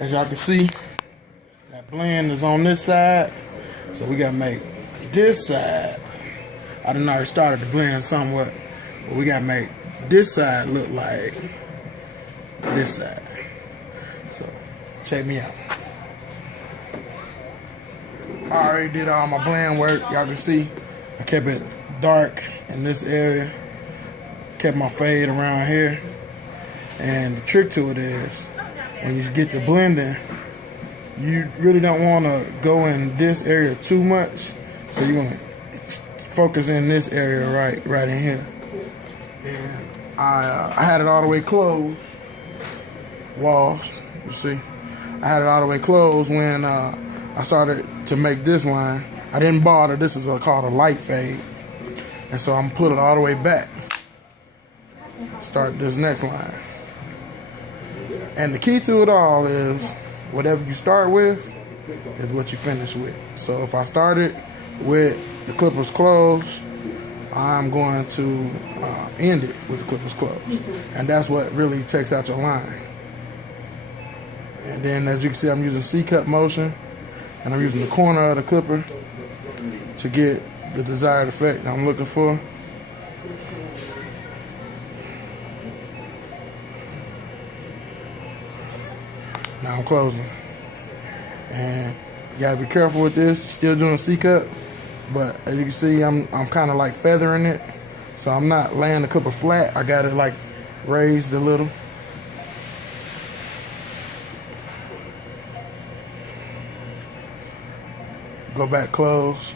As y'all can see, that blend is on this side, so we gotta make this side. I done already started the blend somewhat, but we gotta make this side look like this side. So check me out. I already did all my blend work. Y'all can see I kept it dark in this area, kept my fade around here. And the trick to it is, when you get the blending, you really don't want to go in this area too much. So you're gonna focus in this area right in here. And I had it all the way closed. Walls, you see, I had it all the way closed when I started to make this line. I didn't bother. This is called a light fade, and so I'm gonna put it all the way back. Start this next line. And the key to it all is whatever you start with is what you finish with. So if I started with the clippers closed, I'm going to end it with the clippers closed. And that's what really takes out your line. And then as you can see, I'm using C-cut motion, and I'm using the corner of the clipper to get the desired effect I'm looking for. Now I'm closing. And you gotta be careful with this. Still doing C-cut, but as you can see, I'm kind of like feathering it. So I'm not laying the clipper flat. I got it like raised a little. Go back close.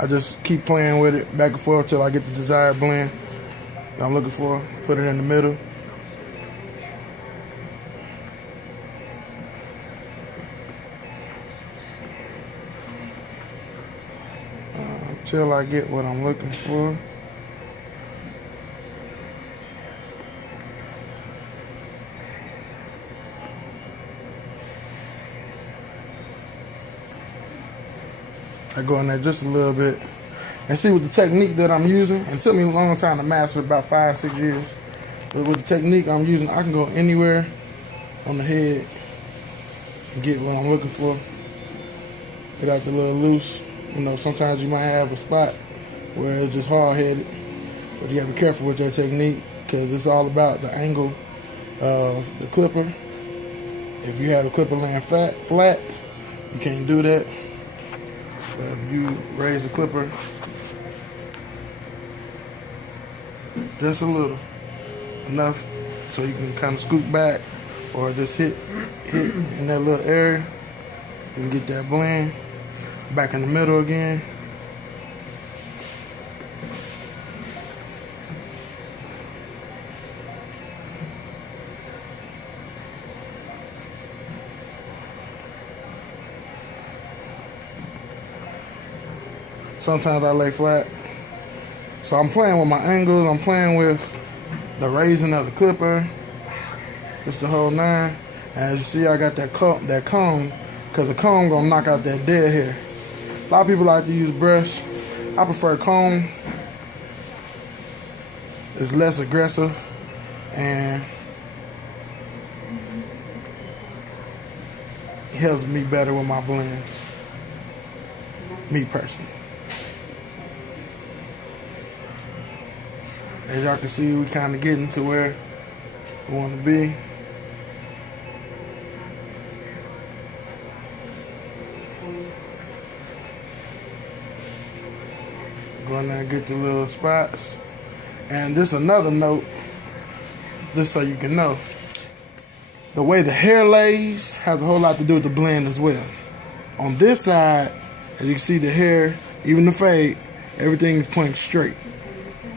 I just keep playing with it back and forth till I get the desired blend that I'm looking for. Put it in the middle. Till I get what I'm looking for. I go in there just a little bit and see with the technique that I'm using. It took me a long time to master, about 5-6 years. But with the technique I'm using, I can go anywhere on the head and get what I'm looking for. Get out the little loose. You know, sometimes you might have a spot where it's just hard-headed, but you gotta be careful with that technique because it's all about the angle of the clipper. If you have the clipper laying flat, you can't do that. But if you raise the clipper just a little, enough so you can kind of scoot back or just hit in that little area, you can get that blend. Back in the middle again. Sometimes I lay flat. So I'm playing with my angles. I'm playing with the raising of the clipper. Just the whole nine. And as you see, I got that comb, because the comb gonna knock out that dead hair. A lot of people like to use brush. I prefer comb. It's less aggressive and it helps me better with my blends. Me personally. As y'all can see, we kind of getting to where we want to be. Go in there and get the little spots. And this another note, just so you can know. The way the hair lays has a whole lot to do with the blend as well. On this side, as you can see the hair, even the fade, everything is pointing straight.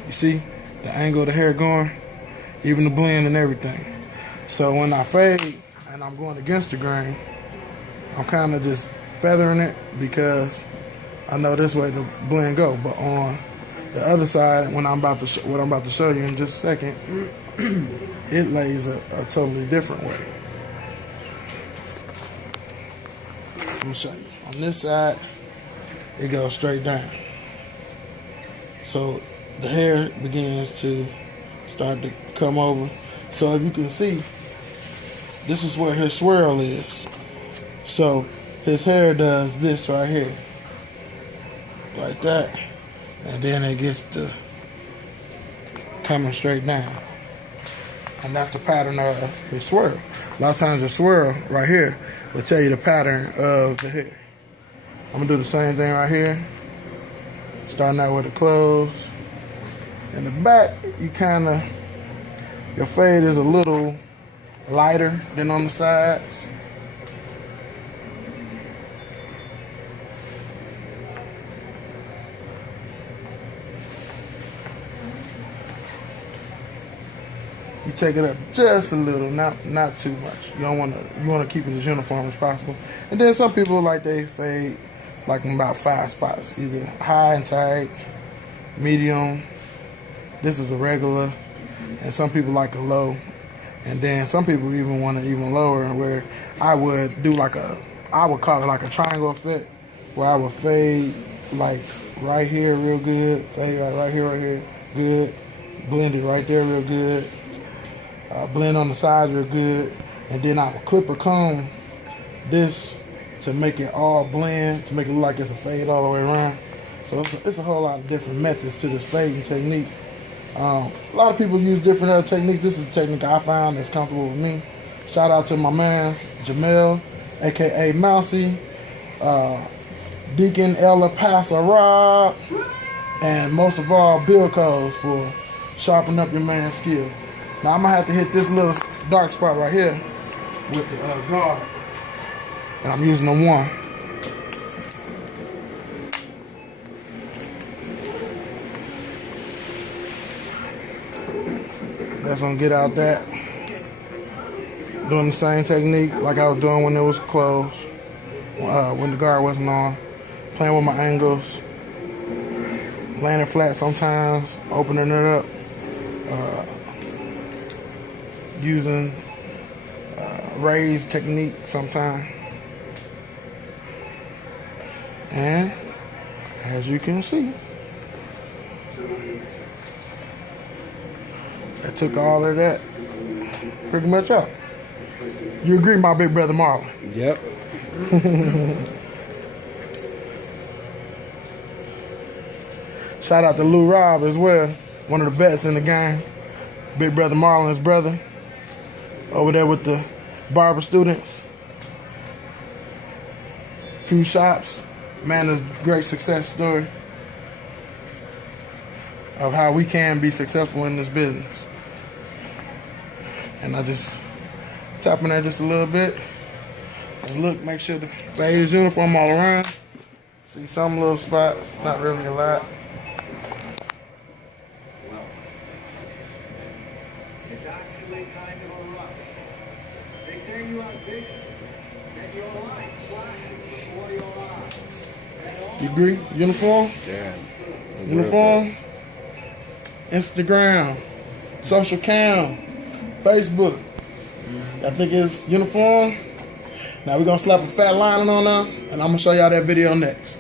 You see the angle of the hair going, even the blend and everything. So when I fade and I'm going against the grain, I'm kind of just feathering it because I know this way the blend go. But on the other side, when I'm about to what I'm about to show you in just a second, it lays a totally different way. Let me show you. On this side, it goes straight down. So the hair begins to start to come over. So if you can see, this is where his swirl is. So his hair does this right here, like that, and then it gets to coming straight down, and that's the pattern of his swirl. A lot of times the swirl right here will tell you the pattern of the hair. I'm gonna do the same thing right here, starting out with the clothes. In the back, your fade is a little lighter than on the sides. You take it up just a little, not too much. You want to keep it as uniform as possible. And then some people like they fade like in about 5 spots, either high and tight, medium. This is the regular, and some people like a low. And then some people even want to even lower, where I would do I would call it like a triangle effect, where I would fade like right here real good, fade right here, good, blend it right there real good, blend on the sides real good, and then I would clip or comb this to make it all blend, to make it look like it's a fade all the way around. So it's a whole lot of different methods to this fading technique. A lot of people use different other techniques. This is a technique I found that's comfortable with me. Shout out to my man Jamel, aka Mousy, Deacon Ella Passer Rob, and most of all Bill Codes for sharpening up your man's skill. Now I'm gonna have to hit this little dark spot right here with the guard, and I'm using the 1. That's gonna get out that. Doing the same technique like I was doing when it was closed, when the guard wasn't on. Playing with my angles, laying it flat sometimes, opening it up, using raised technique sometimes. And as you can see, I took all of that pretty much out. You agree, my big brother Marlon? Yep. Shout out to Lou Rob as well, one of the vets in the game. Big brother Marlon's brother, over there with the barber students. Few shops. Man, it's a great success story of how we can be successful in this business. And I just tap in there just a little bit. And look, make sure the fade is uniform all around. See some little spots, not really a lot. It's actually kind of a rush. They say you have vision, that your light flashes before your eyes. You agree? Uniform? Yeah. Uniform? Instagram, social cam, Facebook. I think it's uniform. Now we're gonna slap a fat lining on there, and I'm gonna show y'all that video next.